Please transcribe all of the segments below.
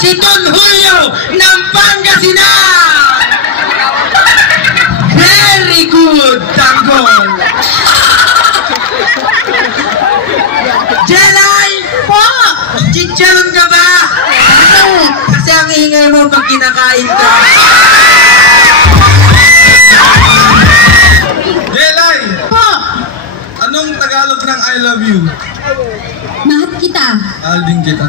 si Don Julio ng Pangasinan! Very good, tanggol! Jelay! Po! Chicharon ka ba? Kasi ang ingay mo pag kinakain ka. Jelay! Po! Anong Tagalog ng I love you? Mahal kita. Mahal din kita.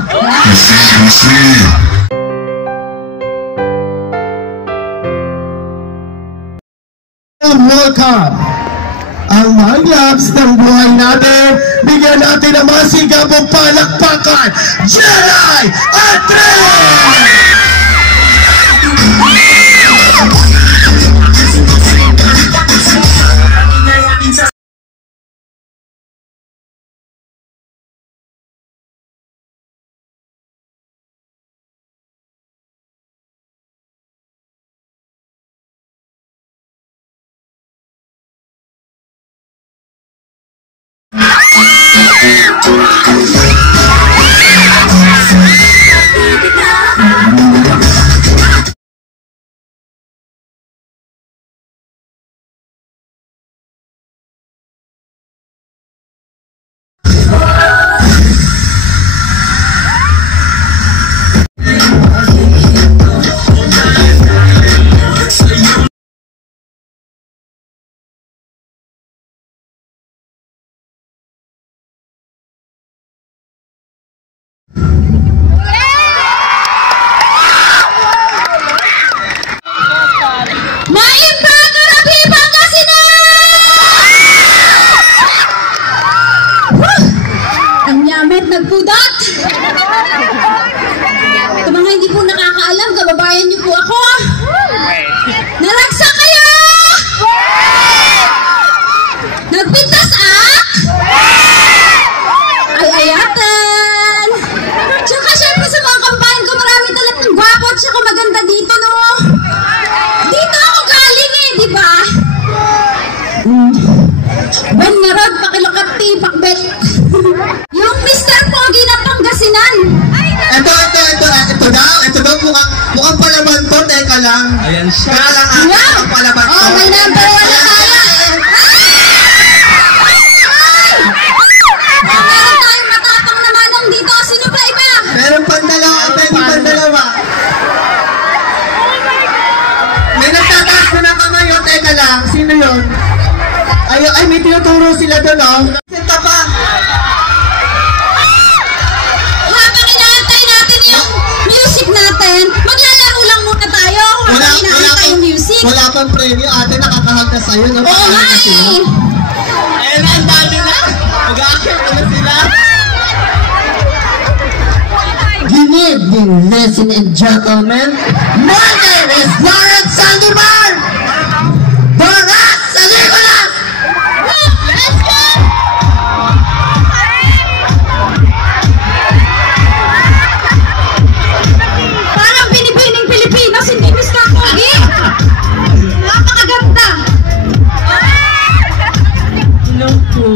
Welcome! Ang mga labs ng buhay natin, bigyan natin ang mga sigabong palakpakan, Jelay Andres! Nagpudot! Ito mga hindi po nakakaalam, kababayan niyo po ako. Naragsak kayo! Nagpintas ay-ayatan! Tsaka syempre sa mga kababayan ko, marami talagang gwapo at saka maganda dito, no? Dito ako galing eh, di ba? Ben nga rod, pakilakati, pakbet. Yung Mr. Pogi na Pangasinan. Ito daw mukhang palaban to, teka lang. Ayan siya. Kaya lang ang palaban to. Oh, may number 1 na tayo. Meron tayong matapang na manong dito. Sino ba iba? Meron pang dalawa. May nagtataas na ng kamay yun, teka lang. Sino yun? Ay, may tinuturo sila doon, oh. Senta pa. Habang inaantay natin yung music natin, maglalaro lang muna tayo. Habang inaantay yung music. Wala pang premyo, ate, nakakahag na sa'yo. No? Oo nga eh. Ayun na, ang dami na. Mag-aakit na sila. Good evening, ladies and gentlemen. My name is Lawrence Sandoval. Barat sa Nicolas! Let's go! Parang binibining Pilipinas, hindi Mr. Pogi. Napakaganda. Hello po.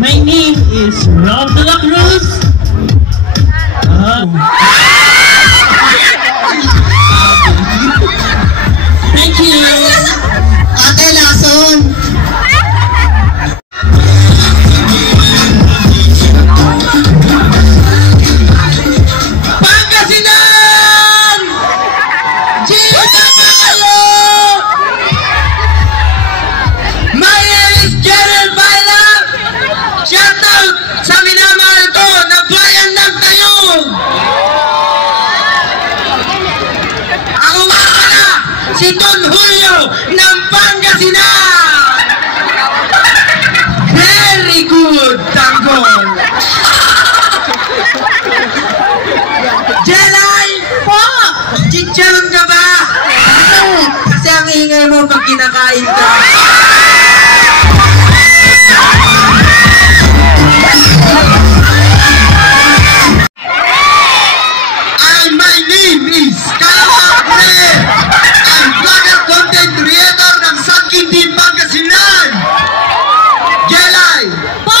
My name is Rob de la Cruz. Thank you. Ate Lason. Pangasinan! Gina kayo! My name is Gerald Baila! Shout out sa minamahal ko na bayan ng Tayong! Ako nga pala, si Don Julio ng Pangasinan! Very good, tanggol! Jelay! Po! Chicharon ka ba? Kasi ang ingay mo pag kinakain ka. And my name is Kalapre! I'm vlogger content creator ng San Quintin, Pangasinan! Jelay! Po!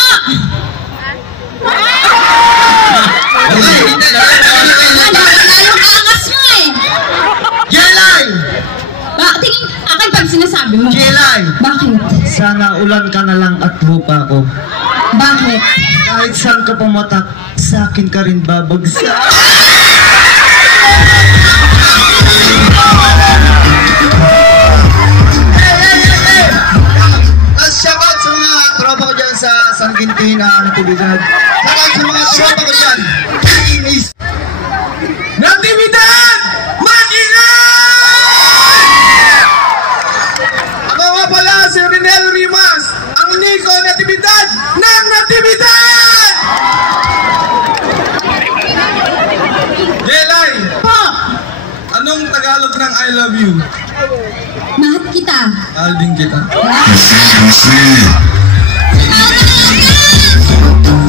Sana ulan ka na lang at lupa ko. Bakit? Kahit saan ka pumatak, sa akin ka rin babagsak. Shoutout sa mga tropa ko dyan sa San Quintin na Natividad. Shoutout sa mga tropa ko dyan. Natividad! Ako nga pala si Rinel Rimas, ang Nico Natividad ng Natividad! Jelay, Po, anong Tagalog ng I love you? mahal kita. Mahal din kita.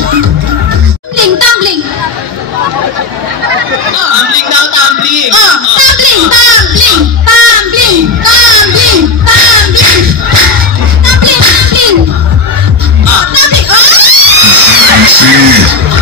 Tumbling, tumbling. Tumbling daw, tumbling! Oh, tumbling, tumbling, tumbling, tumbling, tumbling. Tumbling, tumbling. Tumbling, oh!